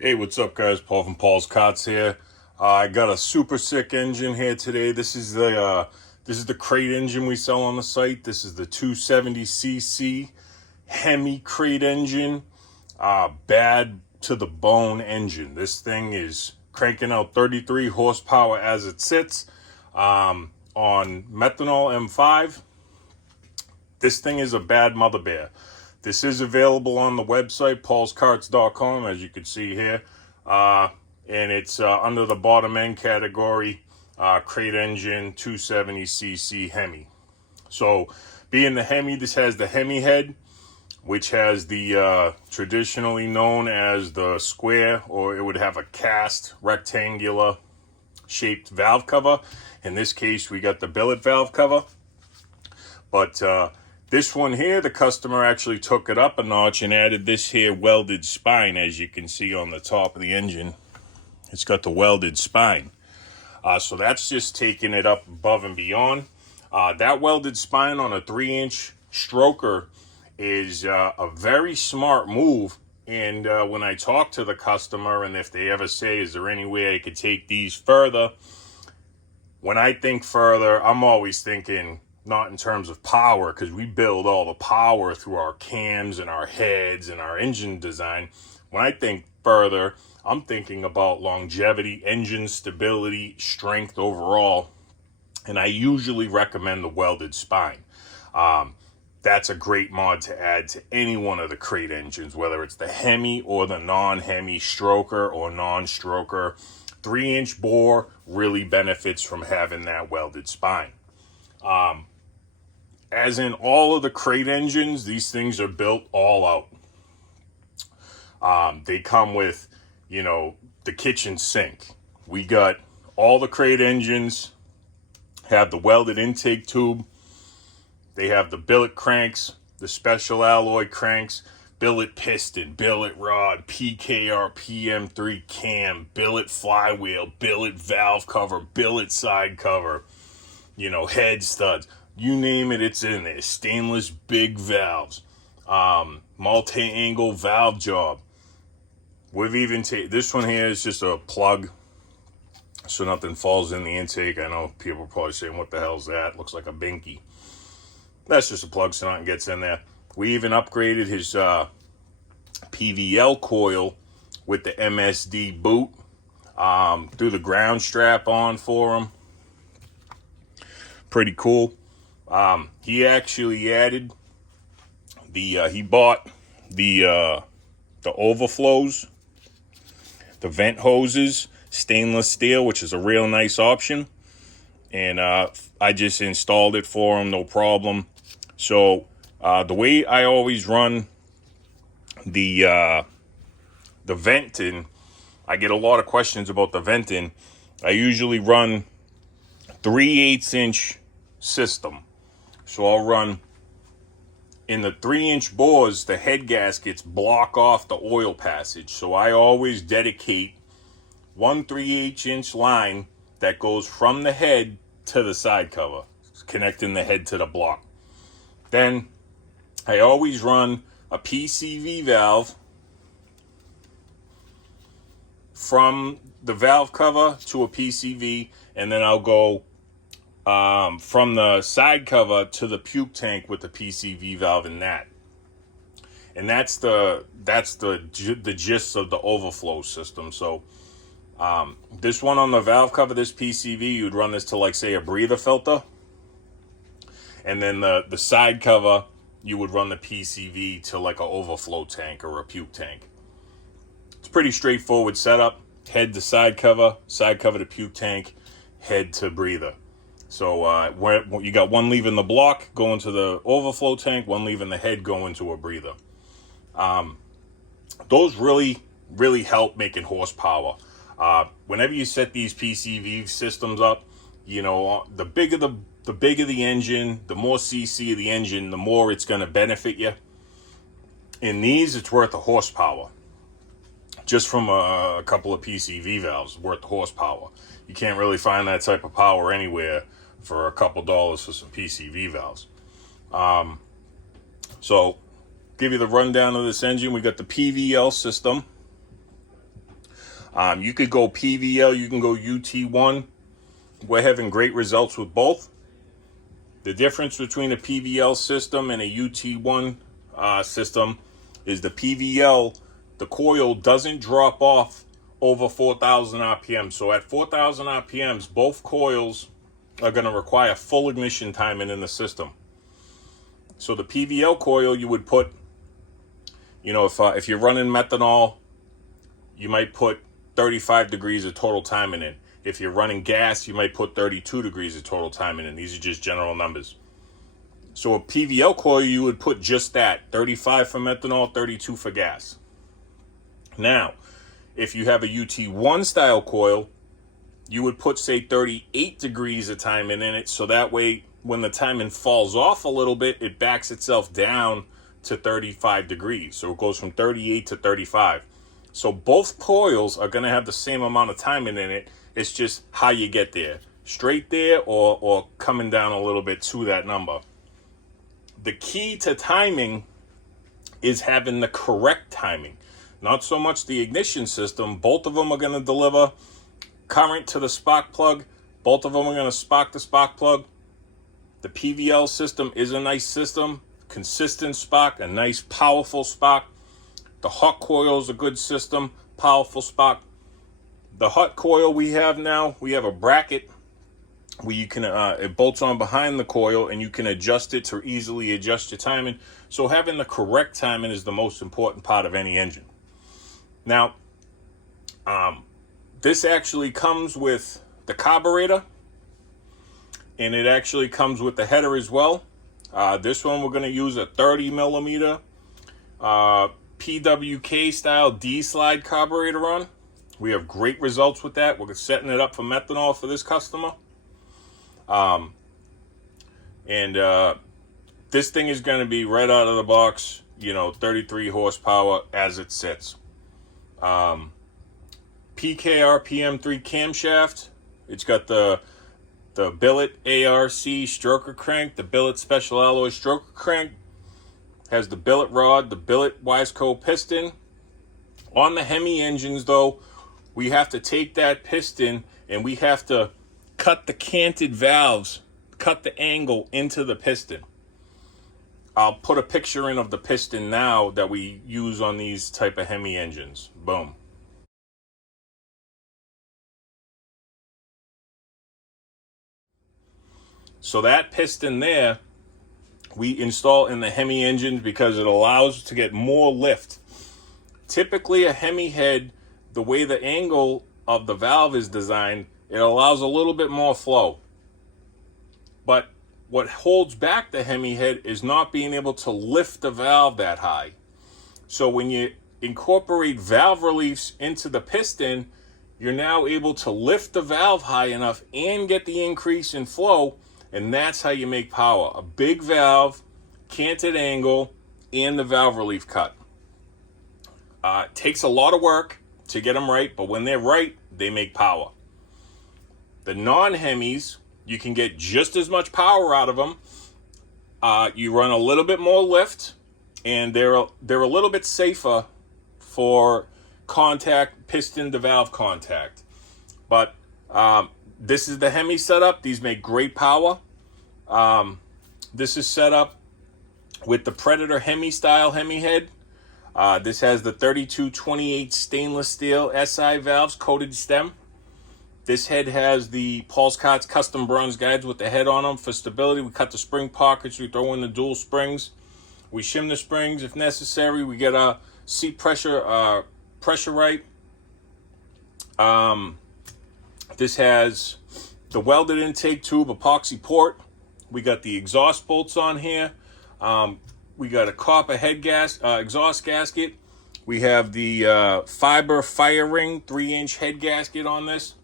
Hey, what's up, guys? Paul from Paulskarts here. I got a super sick engine here today. This is the crate engine we sell on the site. This is the 270cc Hemi crate engine. Bad to the bone engine. This thing is cranking out 33 horsepower as it sits on methanol M5. This thing is a bad mother bear. This is available on the website, paulskarts.com, as you can see here. And it's under the bottom end category, crate engine 270cc Hemi. So being the Hemi, this has the Hemi head, which has the traditionally known as the square, or it would have a cast rectangular shaped valve cover. In this case, we got the billet valve cover. But this one here, the customer actually took it up a notch and added this here welded spine, as you can see on the top of the engine. It's got the welded spine. So that's just taking it up above and beyond. That welded spine on a 3-inch stroker is a very smart move. And when I talk to the customer, and if they ever say, is there any way I could take these further? When I think further, I'm always thinking not in terms of power, because we build all the power through our cams and our heads and our engine design. When I think further, I'm thinking about longevity, engine stability, strength overall. And I usually recommend the welded spine. That's a great mod to add to any one of the crate engines, whether it's the Hemi or the non-Hemi stroker or non-stroker. 3-inch bore really benefits from having that welded spine. As in all of the crate engines, these things are built all out. They come with, the kitchen sink. We got all the crate engines have the welded intake tube. They have the billet cranks, the special alloy cranks, billet piston, billet rod, PKR PM3 cam, billet flywheel, billet valve cover, billet side cover, head studs. You name it, it's in there. Stainless big valves, multi-angle valve job. We've even taken, this one here is just a plug, so nothing falls in the intake. I know people are probably saying, what the hell's that? Looks like a binky. That's just a plug so nothing gets in there. We even upgraded his PVL coil with the MSD boot. Threw the ground strap on for him. Pretty cool. He actually added he bought the overflows, the vent hoses, stainless steel, which is a real nice option. And I just installed it for him, no problem. So the way I always run the venting, I get a lot of questions about the venting. I usually run 3/8-inch system. So I'll run in the 3-inch bores, the head gaskets block off the oil passage. So I always dedicate 1 3/8-inch line that goes from the head to the side cover, connecting the head to the block. Then I always run a PCV valve from the valve cover to a PCV, and then I'll go from the side cover to the puke tank with the PCV valve in that. And that's the gist of the overflow system. So this one on the valve cover, this PCV, you'd run this to, like, say, a breather filter. And then the side cover, you would run the PCV to like an overflow tank or a puke tank. It's pretty straightforward setup. Head to side cover to puke tank, head to breather. So you got one leaving the block going to the overflow tank, one leaving the head going to a breather. Those really, really help making horsepower. Whenever you set these PCV systems up, the bigger the engine, the more CC of the engine, the more it's going to benefit you. In these, it's worth the horsepower. Just from a couple of PCV valves, worth the horsepower. You can't really find that type of power anywhere for a couple dollars for some PCV valves. So, give you the rundown of this engine. We got the PVL system. You could go PVL, you can go UT1. We're having great results with both. The difference between a PVL system and a UT1 system is the PVL, the coil doesn't drop off over 4,000 RPM. So at 4,000 RPMs, both coils are going to require full ignition timing in the system. So the PVL coil, you would put, if you're running methanol, you might put 35 degrees of total timing in. If you're running gas, you might put 32 degrees of total timing in. These are just general numbers. So a PVL coil, you would put just that, 35 for methanol, 32 for gas. Now, if you have a UT1 style coil, you would put, say, 38 degrees of timing in it, so that way when the timing falls off a little bit, it backs itself down to 35 degrees. So it goes from 38 to 35. So both coils are going to have the same amount of timing in it. It's just how you get there. Straight there or coming down a little bit to that number. The key to timing is having the correct timing. Not so much the ignition system. Both of them are going to deliver current to the spark plug. Both of them are going to spark the spark plug. The PVL system is a nice system. Consistent spark, a nice powerful spark. The hot coil is a good system, powerful spark. The hot coil we have now, we have a bracket where you can, it bolts on behind the coil and you can adjust it to easily adjust your timing. So having the correct timing is the most important part of any engine. Now, this actually comes with the carburetor and it actually comes with the header as well. This one we're going to use a 30 millimeter PWK style D-slide carburetor on. We have great results with that. We're setting it up for methanol for this customer. This thing is going to be right out of the box, 33 horsepower as it sits. PKRPM3 camshaft. It's got the Billet ARC stroker crank, the Billet special alloy stroker crank. Has the Billet rod, the Billet Wiseco piston. On the Hemi engines, though, we have to take that piston and we have to cut the canted valves, cut the angle into the piston. I'll put a picture in of the piston now that we use on these type of Hemi engines. Boom. So that piston there, we install in the Hemi engines because it allows to get more lift. Typically a Hemi head, the way the angle of the valve is designed, it allows a little bit more flow. But what holds back the Hemi head is not being able to lift the valve that high. So when you incorporate valve reliefs into the piston, you're now able to lift the valve high enough and get the increase in flow, and that's how you make power. A big valve, canted angle, and the valve relief cut. It takes a lot of work to get them right, but when they're right, they make power. The non-Hemis, you can get just as much power out of them. You run a little bit more lift, and they're a little bit safer for contact, piston to valve contact. But this is the Hemi setup. These make great power. This is set up with the Predator Hemi style Hemi head. This has the 3228 stainless steel SI valves, coated stem. This head has the Paulskarts custom bronze guides with the head on them for stability. We cut the spring pockets. We throw in the dual springs. We shim the springs if necessary. We get a seat pressure right. This has the welded intake tube, epoxy port. We got the exhaust bolts on here. We got a copper head exhaust gasket. We have the fiber fire ring 3-inch head gasket on this.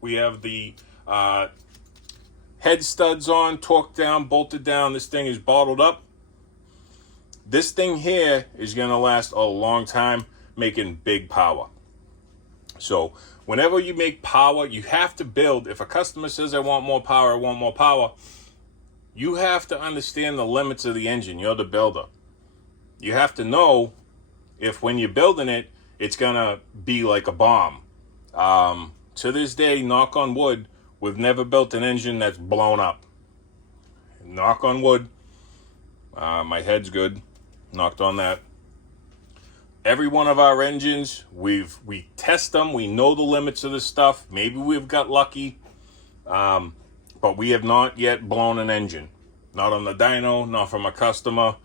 We have the head studs on, torqued down, bolted down. This thing is bottled up. This thing here is going to last a long time, making big power. So whenever you make power, you have to build. If a customer says, I want more power, you have to understand the limits of the engine. You're the builder. You have to know if when you're building it, it's going to be like a bomb. To this day, knock on wood, we've never built an engine that's blown up. Knock on wood. My head's good. Knocked on that. Every one of our engines, we test them. We know the limits of this stuff. Maybe we've got lucky, but we have not yet blown an engine. Not on the dyno, not from a customer.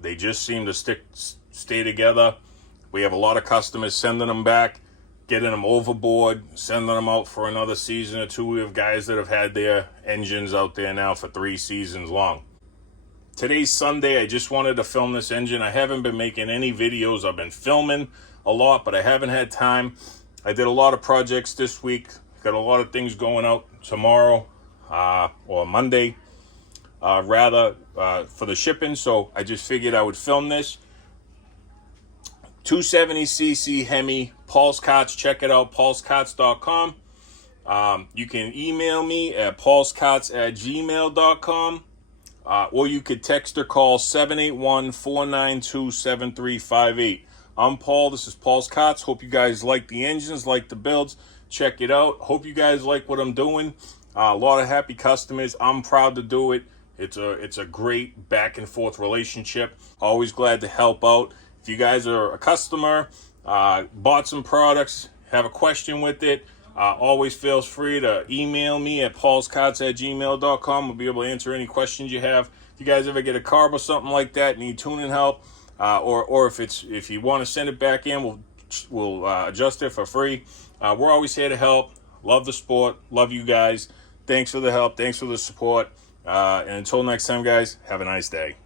They just seem to stay together. We have a lot of customers sending them back, getting them overboard, sending them out for another season or two. We have guys that have had their engines out there now for 3 seasons long. Today's Sunday. I just wanted to film this engine. I haven't been making any videos. I've been filming a lot, but I haven't had time. I did a lot of projects this week. Got a lot of things going out tomorrow or Monday, for the shipping. So I just figured I would film this. 270cc Hemi Paulskarts. Check it out, paulskarts.com. You can email me at paulskarts@gmail.com. Or you could text or call 781-492-7358. I'm Paul. This is Paulskarts. Hope you guys like the engines, like the builds. Check it out. Hope you guys like what I'm doing. A lot of happy customers. I'm proud to do it. It's a great back and forth relationship. Always glad to help out. If you guys are a customer, bought some products, have a question with it, always feel free to email me at paulskarts@gmail.com. We'll be able to answer any questions you have. If you guys ever get a carb or something like that, need tuning help, or if you want to send it back in, we'll adjust it for free. We're always here to help. Love the sport. Love you guys. Thanks for the help. Thanks for the support. And until next time, guys, have a nice day.